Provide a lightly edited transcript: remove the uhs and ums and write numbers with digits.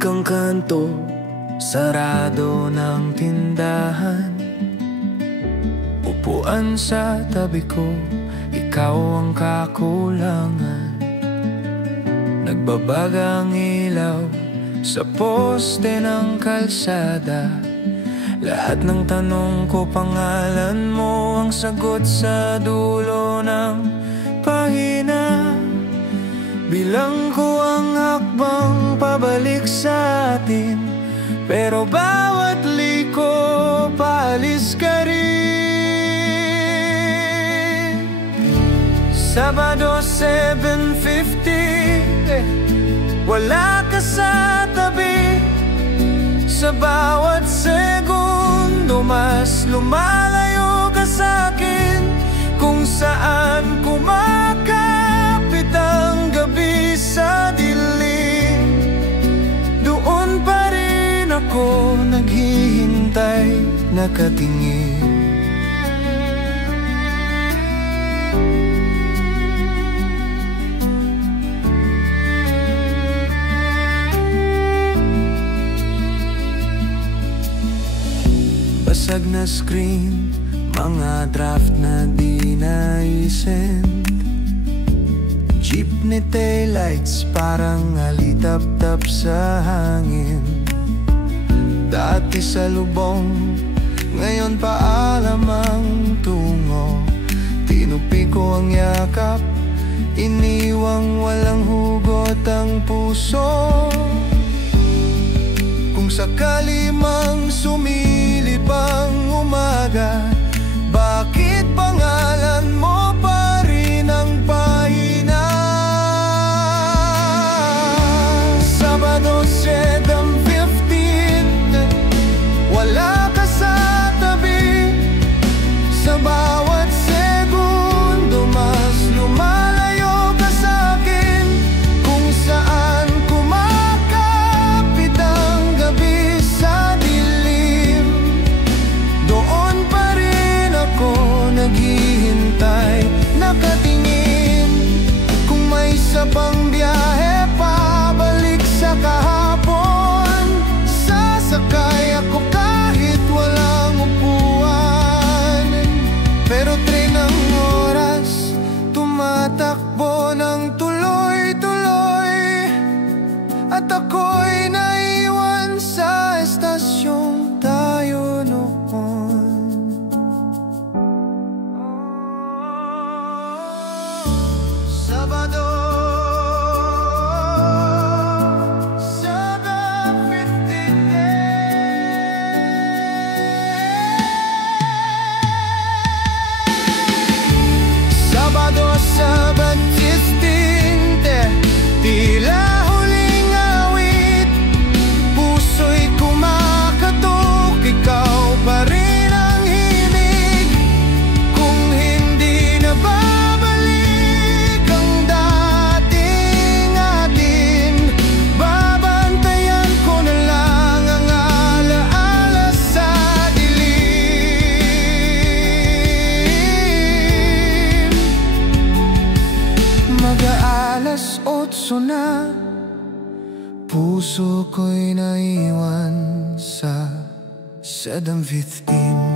kang kanto, sarado ng tindahan. Upuan sa tabi ko, ikaw ang kakulangan. Nagbabagang ilaw sa poste ng kalsada. Lahat ng tanong ko, pangalan mo ang sagot sa dulo ng pahina. Bilang ko ang hakbang pabalik sa atin, pero bawat liko paalis ka rin. Sabado 7:50, wala ka sa tabi. Sa bawat segundo mas lumalayo ka sa'kin. Kung saan kumakapit ang gabi sa dilim, doon pa rin ako naghihintay, nakatingin. Basag na screen, mga draft na di na-send. Jeepney taillights parang alitap-tap sa hangin. Dati sa lubong, ngayon paalam ang tungo. Tinupi ko ang yakap, iniwang walang hugot ang puso. Kung sakali mang sumilip ang umaga, bakit pangalan mo pa rin ang pahina? Sabado 7:15, wala ka sa tabi. Sa bawat segundo mas lumalayo ka sa'kin. Kung saan kumakapit ang gabi sa dilim, doon pa rin ako naghihintay, nakatingin. Kung may isa pang biyahe pabalik sa kahapon, sasakay ako kahit walang upuan. Pero tren ng oras, tumatakbo ng tuloy-tuloy, at ako'y naiwan sa estasyon tayo noon. Sabado 7:15, tila huling awit. Puso'y kumakatok, ikaw pa rin ang himig. Kung hindi na babalik ang dating atin, babantayan ko na lang ang alaala sa dilim. Mag-aalas 8 na, puso ko'y naiwan sa 7:15.